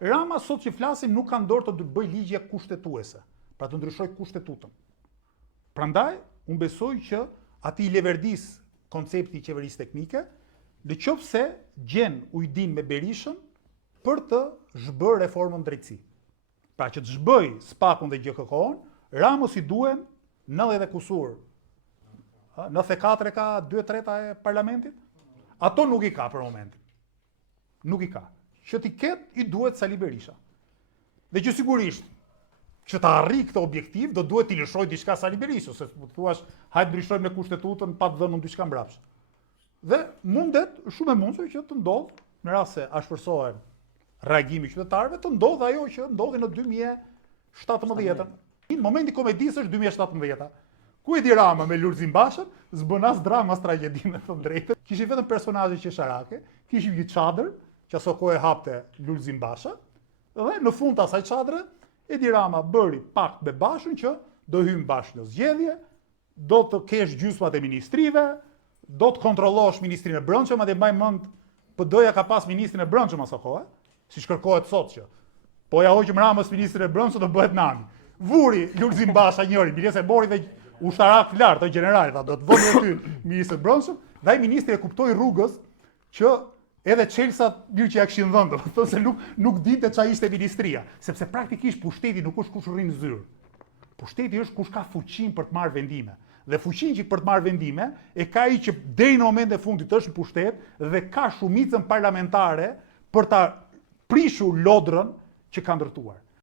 Rama sot që flasim nuk ka dorë të bëj ligje kushtetuese, pra të ndryshoj kushtetutën. Prandaj, unë besoj që ati i leverdis koncepti i qeverisë teknike, në qoftë se gjen ujdin me Berishën për të zhbërë reformën drejtësi. Pra që të zhbëj SPAK-un dhe GKK-on, Ramës i duen 90 dhe kusur. 94 ka 2/3 e parlamentit? Ato nuk i ka për momentin. Nuk i ka. Që t'i ketë, i duhet Sali Berisha. Dhe që sigurisht, që ta arri këtë objektiv, do duhet t'i lëshoj diçka Sali Berisha, se të thuash, hajtë ndryshojmë në kushtetutën, pa të dhënë diçka mbrapsht. Dhe mundet, shumë e mundshme që të ndodhë, në rast se ashpërsohen reagimi qytetarëve, të ndodhë ajo që ndodhi në 2017. Në momenti komedisë është 2017. Ku e di Rama me Lulzim Bashën, s'bën as drama as tragjedi me thënë drejtë. Kishim vetëm personazhe qesharake, kishim një çadër, që aso kohë e hapte Lulzim Basha, dhe në fund të asaj çadre, Edi Rama bëri pakt me Bashën që do hymë bashkë në zgjedhje, do të kesh gjysmat e ministrive, do të kontrollosh ministrin e brendshëm, madje mbaj mend PD-ja ka pas ministrin e brendshëm aso kohë, siç kërkohet sot që. Po ja hoqëm Ramës ministrin e brendshëm do bëhet nani. Vuri Lulzim Basha njëri, biles e mori dhe ushtarak flar të generalit, do të vënë aty ministrin e brendshëm, dhe ai ministri e kuptoi rrugës që edhe Çelsat mirë që ja kishin dhënë, domethënë se nuk dinte çfarë ishte ministria, sepse praktikisht pushteti nuk është kush rrin zyrë. Pushteti është kush ka fuqinë për të marrë vendime. Dhe fuqinë që për të marrë vendime e ka ai që deri në momentin e fundit është në pushtet dhe ka shumicën parlamentare për ta prishur lodrën që ka ndërtuar.